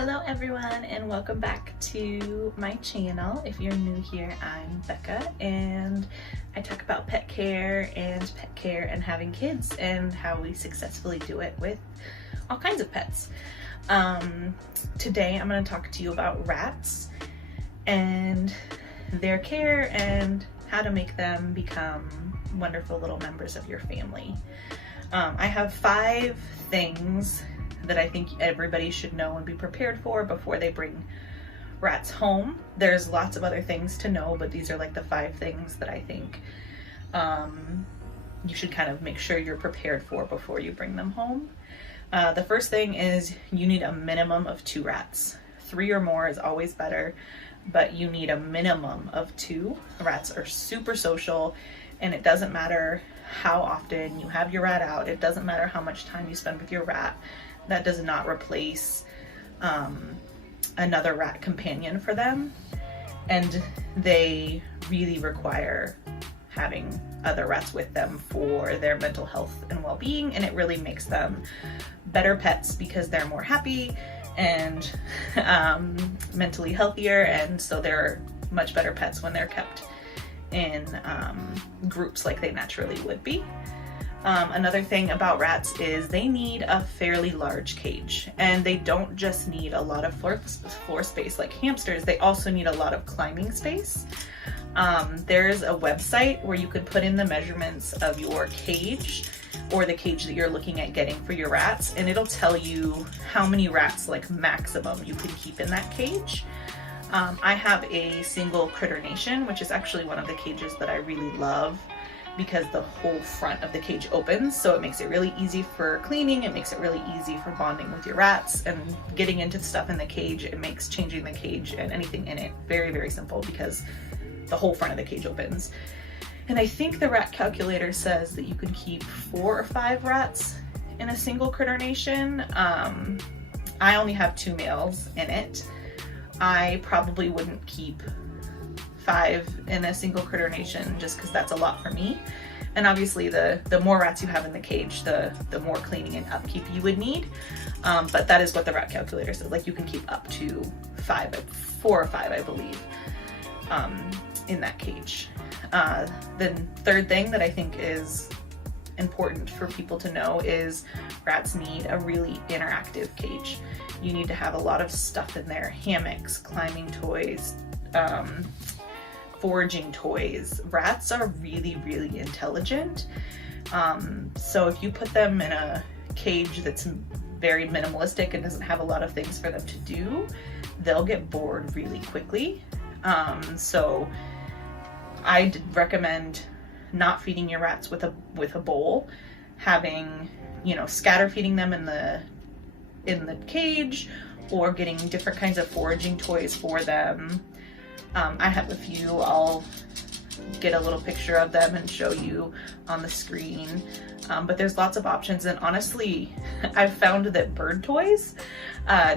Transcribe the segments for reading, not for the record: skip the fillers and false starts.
Hello everyone and welcome back to my channel. If you're new here, I'm Becca and I talk about pet care and having kids and how we successfully do it with all kinds of pets. Today I'm going to talk to you about rats and their care and how to make them become wonderful little members of your family. I have 5 things that I think everybody should know and be prepared for before they bring rats home. There's lots of other things to know, but these are like the 5 things that I think you should kind of make sure you're prepared for before you bring them home. The first thing is you need a minimum of 2 rats. 3 or more is always better, but you need a minimum of 2. Rats are super social, and it doesn't matter how often you have your rat out. It doesn't matter how much time you spend with your rat. That does not replace another rat companion for them, and they really require having other rats with them for their mental health and well-being, and it really makes them better pets because they're more happy and mentally healthier, and so they're much better pets when they're kept in groups like they naturally would be. Another thing about rats is they need a fairly large cage, and they don't just need a lot of floor space like hamsters, they also need a lot of climbing space. There's a website where you could put in the measurements of your cage or the cage that you're looking at getting for your rats, and it'll tell you how many rats like maximum you can keep in that cage. I have a single Critter Nation, which is actually one of the cages that I really love because the whole front of the cage opens, so it makes it really easy for cleaning, it makes it really easy for bonding with your rats and getting into stuff in the cage. It makes changing the cage and anything in it very, very simple because the whole front of the cage opens. And I think the rat calculator says that you can keep 4 or 5 rats in a single Critter Nation. I only have 2 males in it. I probably wouldn't keep 5 in a single Critter Nation just because that's a lot for me. And obviously the more rats you have in the cage, the more cleaning and upkeep you would need. But that is what the rat calculator says. Like, you can keep up to 4 or 5, I believe, in that cage. The third thing that I think is important for people to know is rats need a really interactive cage. You need to have a lot of stuff in there: hammocks, climbing toys, foraging toys. Rats are really, really intelligent. So if you put them in a cage that's very minimalistic and doesn't have a lot of things for them to do, they'll get bored really quickly. So I'd recommend not feeding your rats with a bowl, having, scatter feeding them in the cage, or getting different kinds of foraging toys for them. I have a few. I'll get a little picture of them and show you on the screen. But there's lots of options, and honestly, I've found that bird toys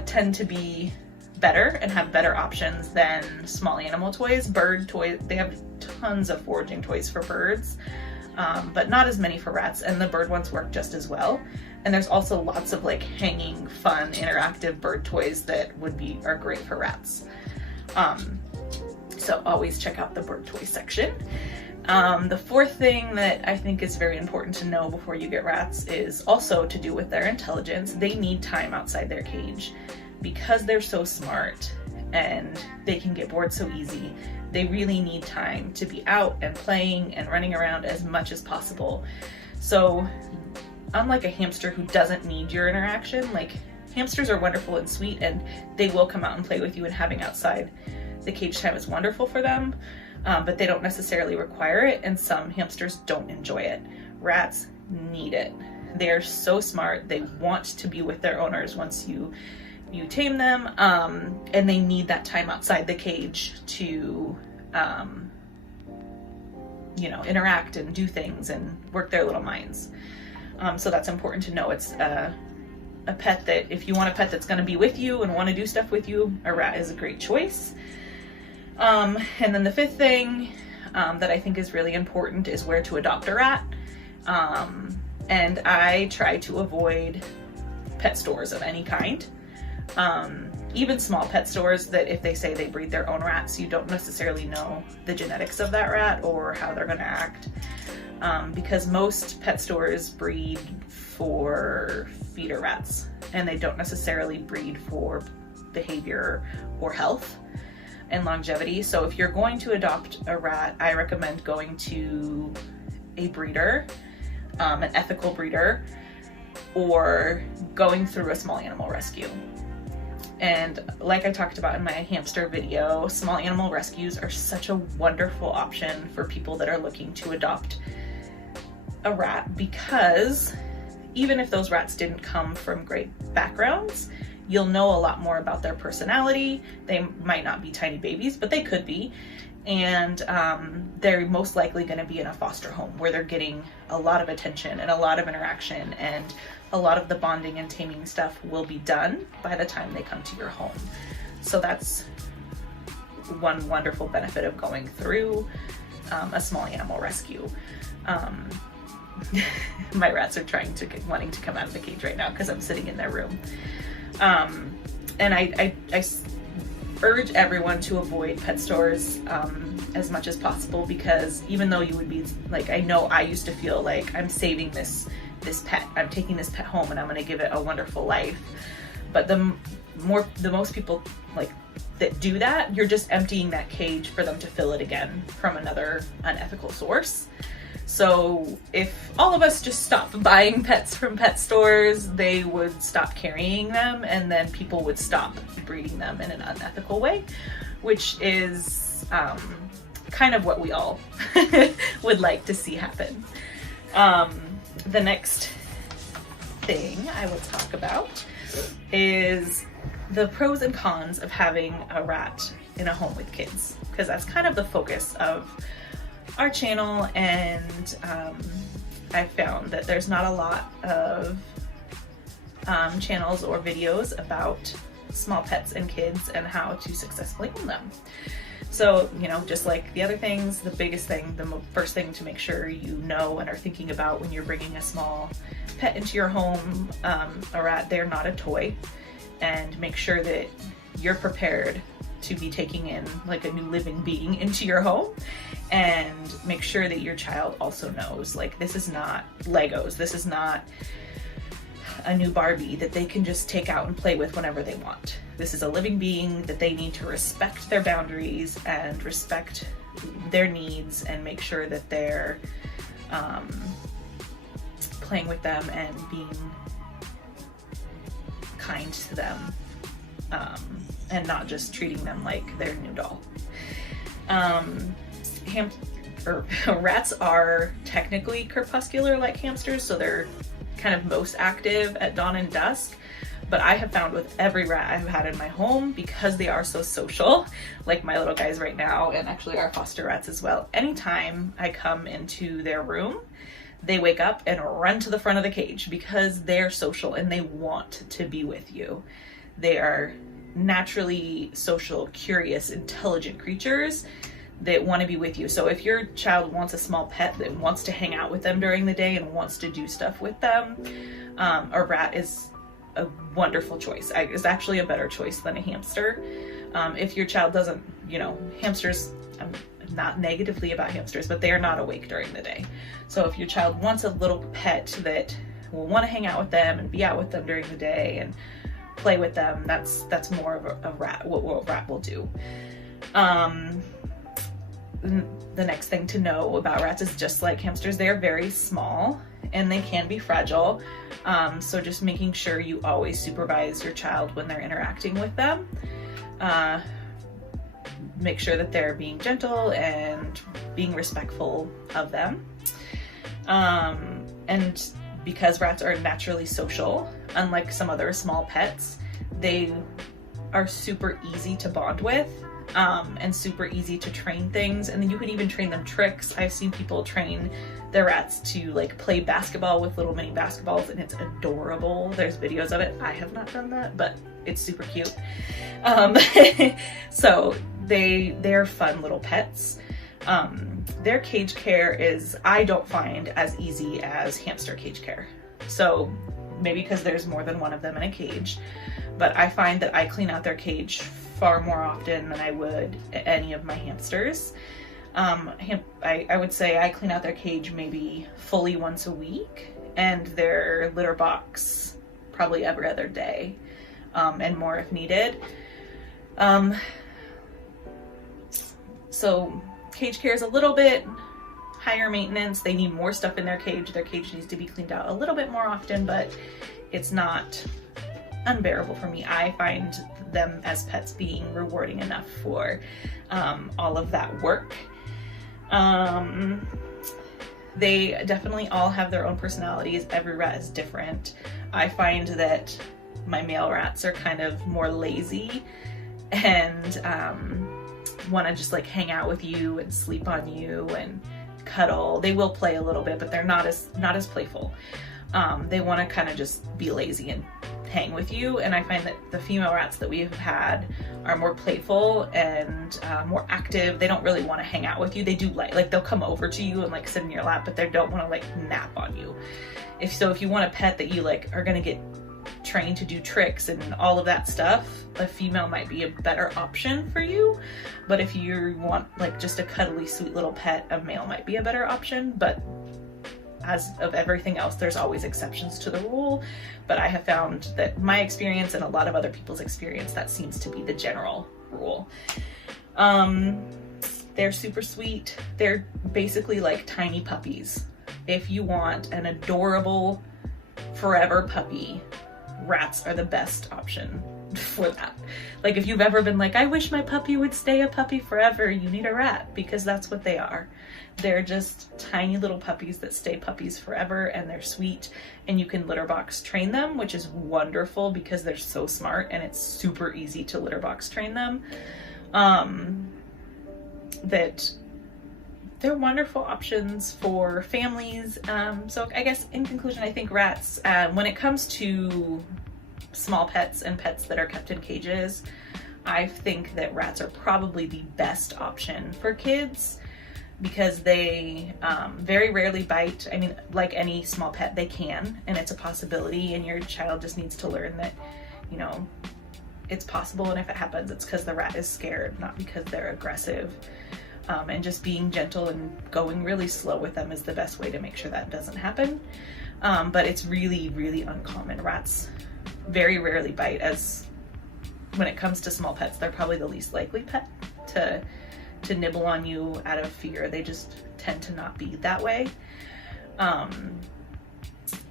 tend to be better and have better options than small animal toys. Bird toys, they have tons of foraging toys for birds, but not as many for rats, and the bird ones work just as well. And there's also lots of like hanging, fun, interactive bird toys that are great for rats. So always check out the bird toy section. The fourth thing that I think is very important to know before you get rats is also to do with their intelligence. They need time outside their cage. Because they're so smart and they can get bored so easy, they really need time to be out and playing and running around as much as possible. So unlike a hamster who doesn't need your interaction, like, hamsters are wonderful and sweet and they will come out and play with you, and having outside the cage time is wonderful for them, but they don't necessarily require it, and some hamsters don't enjoy it. Rats need it. They are so smart. They want to be with their owners once you tame them, and they need that time outside the cage to interact and do things and work their little minds. So that's important to know. It's a pet that, if you want a pet that's going to be with you and want to do stuff with you, a rat is a great choice. And then the 5th thing that I think is really important is where to adopt a rat. And I try to avoid pet stores of any kind. Even small pet stores that if they say they breed their own rats, you don't necessarily know the genetics of that rat or how they're going to act. Because most pet stores breed for feeder rats and they don't necessarily breed for behavior or health and longevity. So if you're going to adopt a rat, I recommend going to a breeder, an ethical breeder, or going through a small animal rescue. And like I talked about in my hamster video, small animal rescues are such a wonderful option for people that are looking to adopt a rat, because even if those rats didn't come from great backgrounds, you'll know a lot more about their personality. They might not be tiny babies, but they could be. And they're most likely going to be in a foster home where they're getting a lot of attention and a lot of interaction, and a lot of the bonding and taming stuff will be done by the time they come to your home. So that's one wonderful benefit of going through a small animal rescue. My rats are wanting to come out of the cage right now because I'm sitting in their room. And I urge everyone to avoid pet stores as much as possible, because even though you would be like, I know I used to feel like I'm saving this pet, I'm taking this pet home and I'm going to give it a wonderful life. But the most people like that do that, you're just emptying that cage for them to fill it again from another unethical source. So if all of us just stopped buying pets from pet stores, they would stop carrying them, and then people would stop breeding them in an unethical way, which is kind of what we all would like to see happen. The next thing I will talk about is the pros and cons of having a rat in a home with kids, because that's kind of the focus of our channel. And I found that there's not a lot of channels or videos about small pets and kids and how to successfully own them. So, you know, just like the other things, the biggest thing, the first thing to make sure you know and are thinking about when you're bringing a small pet into your home, a rat, they're not a toy, and make sure that you're prepared to be taking in like a new living being into your home, and make sure that your child also knows, like, this is not Legos, this is not a new Barbie that they can just take out and play with whenever they want. This is a living being that they need to respect their boundaries and respect their needs, and make sure that they're playing with them and being kind to them, and not just treating them like their new doll. Rats are technically crepuscular like hamsters, so they're kind of most active at dawn and dusk. But I have found with every rat I've had in my home, because they are so social, like my little guys right now, and actually our foster rats as well, anytime I come into their room, they wake up and run to the front of the cage because they're social and they want to be with you. They are naturally social, curious, intelligent creatures that want to be with you. So if your child wants a small pet that wants to hang out with them during the day and wants to do stuff with them, a rat is a wonderful choice. It's actually a better choice than a hamster. If your child doesn't, you know, hamsters, I'm not negatively about hamsters, but they are not awake during the day. So if your child wants a little pet that will want to hang out with them and be out with them during the day and play with them, that's more of a rat, what a rat will do. The next thing to know about rats is, just like hamsters, they're very small and they can be fragile. So just making sure you always supervise your child when they're interacting with them. Make sure that they're being gentle and being respectful of them. And because rats are naturally social, unlike some other small pets, they are super easy to bond with. And super easy to train things, and then you can even train them tricks. I've seen people train their rats to like play basketball with little mini basketballs, and it's adorable. There's videos of it. I have not done that, but it's super cute. So they're fun little pets. Their cage care is, I don't find, as easy as hamster cage care. So maybe because there's more than one of them in a cage, but I find that I clean out their cage far more often than I would any of my hamsters. I would say I clean out their cage maybe fully once a week, and their litter box probably every other day, and more if needed. So cage care is a little bit higher maintenance. They need more stuff in their cage. Their cage needs to be cleaned out a little bit more often, but it's not unbearable for me. I find them as pets being rewarding enough for all of that work. They definitely all have their own personalities. Every rat is different. I find that my male rats are kind of more lazy and want to just like hang out with you and sleep on you and cuddle. They will play a little bit, but they're not as playful. They want to kind of just be lazy and hang with you, and I find that the female rats that we've had are more playful and more active. They don't really want to hang out with you. They do like they'll come over to you and like sit in your lap, but they don't want to like nap on you. If you want a pet that you like are gonna get trained to do tricks and all of that stuff, a female might be a better option for you. But if you want like just a cuddly sweet little pet, a male might be a better option. But as of everything else, there's always exceptions to the rule. But I have found that my experience and a lot of other people's experience, that seems to be the general rule. They're super sweet. They're basically like tiny puppies. If you want an adorable forever puppy, rats are the best option for that. Like if you've ever been like, I wish my puppy would stay a puppy forever, you need a rat, because that's what they are. They're just tiny little puppies that stay puppies forever, and they're sweet, and you can litter box train them, which is wonderful because they're so smart and it's super easy to litter box train them. That they're wonderful options for families. So I guess in conclusion, I think rats, when it comes to small pets and pets that are kept in cages, I think that rats are probably the best option for kids, because they very rarely bite. I mean, like any small pet, they can, and it's a possibility, and your child just needs to learn that, you know, it's possible, and if it happens, it's because the rat is scared, not because they're aggressive. And just being gentle and going really slow with them is the best way to make sure that doesn't happen. But it's really, really uncommon. Rats very rarely bite. As when it comes to small pets, they're probably the least likely pet to nibble on you out of fear. They just tend to not be that way.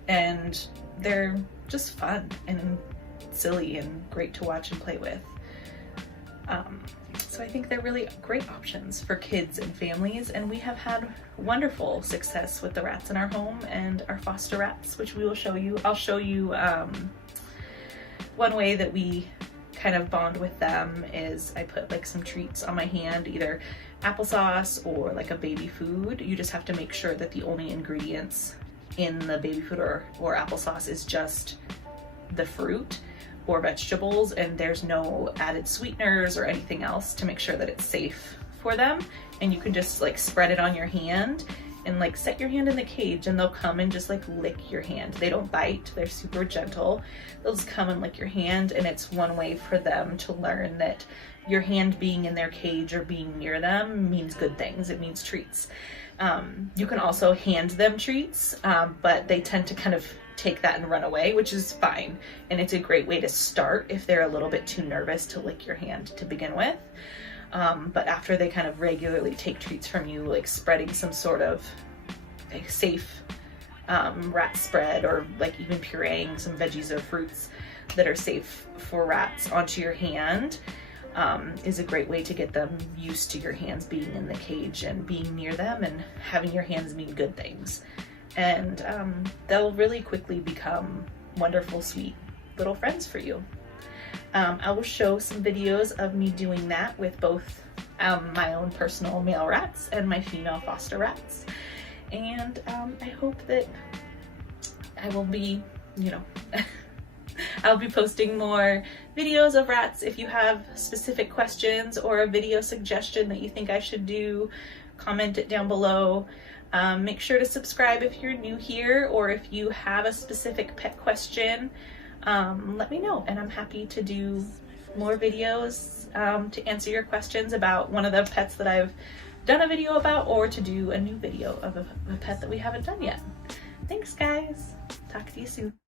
And they're just fun and silly and great to watch and play with. So I think they're really great options for kids and families, and we have had wonderful success with the rats in our home and our foster rats, which we will show you. I'll show you one way that we kind of bond with them is I put like some treats on my hand, either applesauce or like a baby food. You just have to make sure that the only ingredients in the baby food or applesauce is just the fruit or vegetables, and there's no added sweeteners or anything else, to make sure that it's safe for them. And you can just like spread it on your hand and like set your hand in the cage, and they'll come and just like lick your hand. They don't bite, they're super gentle. They'll just come and lick your hand, and it's one way for them to learn that your hand being in their cage or being near them means good things. It means treats. You can also hand them treats, but they tend to kind of take that and run away, which is fine. And it's a great way to start if they're a little bit too nervous to lick your hand to begin with. But after they kind of regularly take treats from you, like spreading some sort of like safe rat spread, or like even pureeing some veggies or fruits that are safe for rats onto your hand, is a great way to get them used to your hands being in the cage and being near them and having your hands mean good things. And they'll really quickly become wonderful, sweet little friends for you. I will show some videos of me doing that with both my own personal male rats and my female foster rats. And I hope that I will be, I'll be posting more videos of rats. If you have specific questions or a video suggestion that you think I should do, comment it down below. Make sure to subscribe if you're new here, or if you have a specific pet question, let me know, and I'm happy to do more videos to answer your questions about one of the pets that I've done a video about, or to do a new video of a pet that we haven't done yet. Thanks guys, talk to you soon.